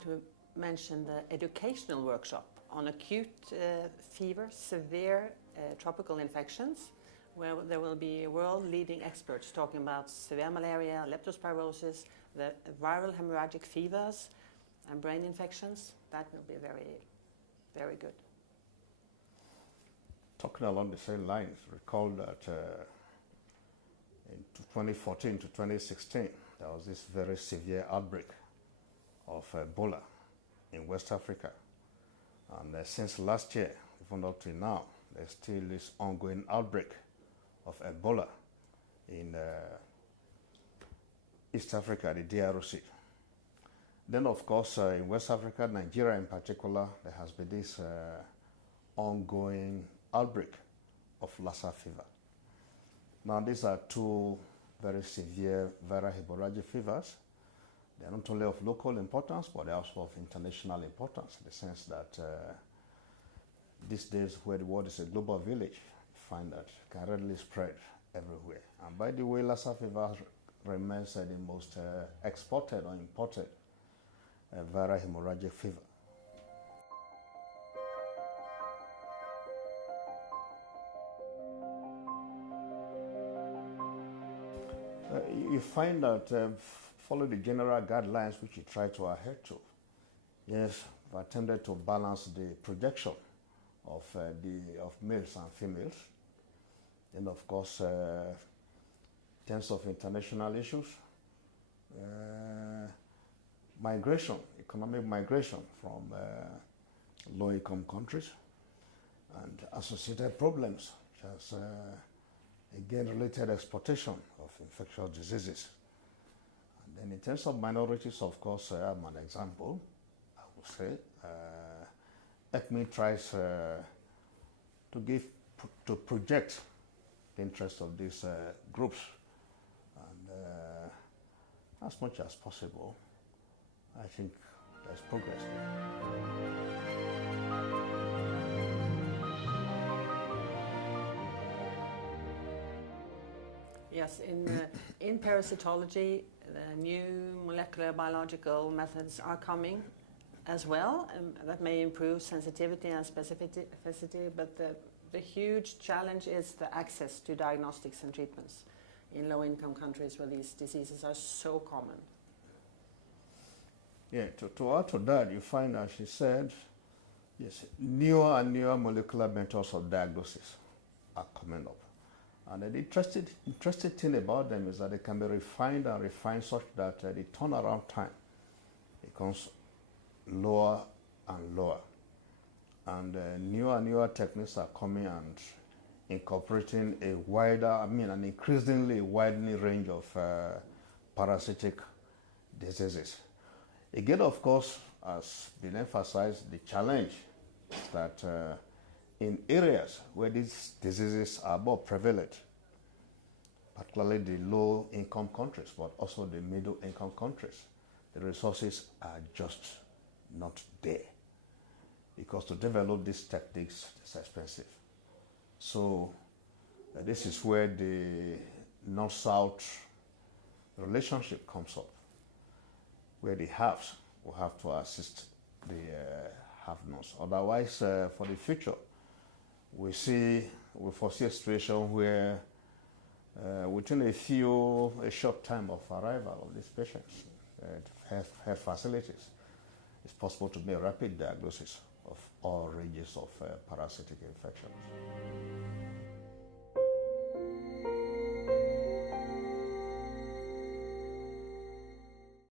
like to mention the educational workshop on acute fever, severe tropical infections, where there will be world-leading experts talking about severe malaria, leptospirosis, the viral hemorrhagic fevers, and brain infections. That will be very, very good. Talking along the same lines, recall that in 2014 to 2016, there was this very severe outbreak of Ebola in West Africa. And since last year, even up to now, there's still this ongoing outbreak of Ebola in East Africa, the DRC. Then, of course, in West Africa, Nigeria in particular, there has been this ongoing outbreak of Lassa fever. Now, these are two very severe viral hemorrhagic fevers. They are not only of local importance, but they are also of international importance, in the sense that these days, where the world is a global village, you find that it can readily spread everywhere. And by the way, Lassa fever remains the most exported or imported viral hemorrhagic fever. You find that follow the general guidelines which you try to adhere to. Yes, I've attempted to balance the projection of males and females. And of course, in terms of international issues, migration, economic migration from low-income countries, and associated problems, such as again related exportation of infectious diseases. And then in terms of minorities, of course, I'm an example, I would say. ECCMID tries to project the interest of these groups, and as much as possible, I think there's progress there. Yes, in parasitology, the new molecular biological methods are coming as well, and that may improve sensitivity and specificity, but the huge challenge is the access to diagnostics and treatments in low-income countries where these diseases are so common. Yeah, to add to that, you find, as she said, yes, newer and newer molecular methods of diagnosis are coming up. And the interesting thing about them is that they can be refined and refined such that the turnaround time becomes lower and lower. And newer and newer techniques are coming and incorporating an increasingly widening range of parasitic diseases. Again, of course, as been emphasized, the challenge is that in areas where these diseases are more prevalent, particularly the low-income countries, but also the middle-income countries, the resources are just not there. Because to develop these techniques is expensive. So this is where the North-South relationship comes up, where the haves will have to assist the have-nots. Otherwise, for the future, we foresee a situation where within a short time of arrival of these patients at health facilities, it's possible to make rapid diagnosis of all ranges of parasitic infections.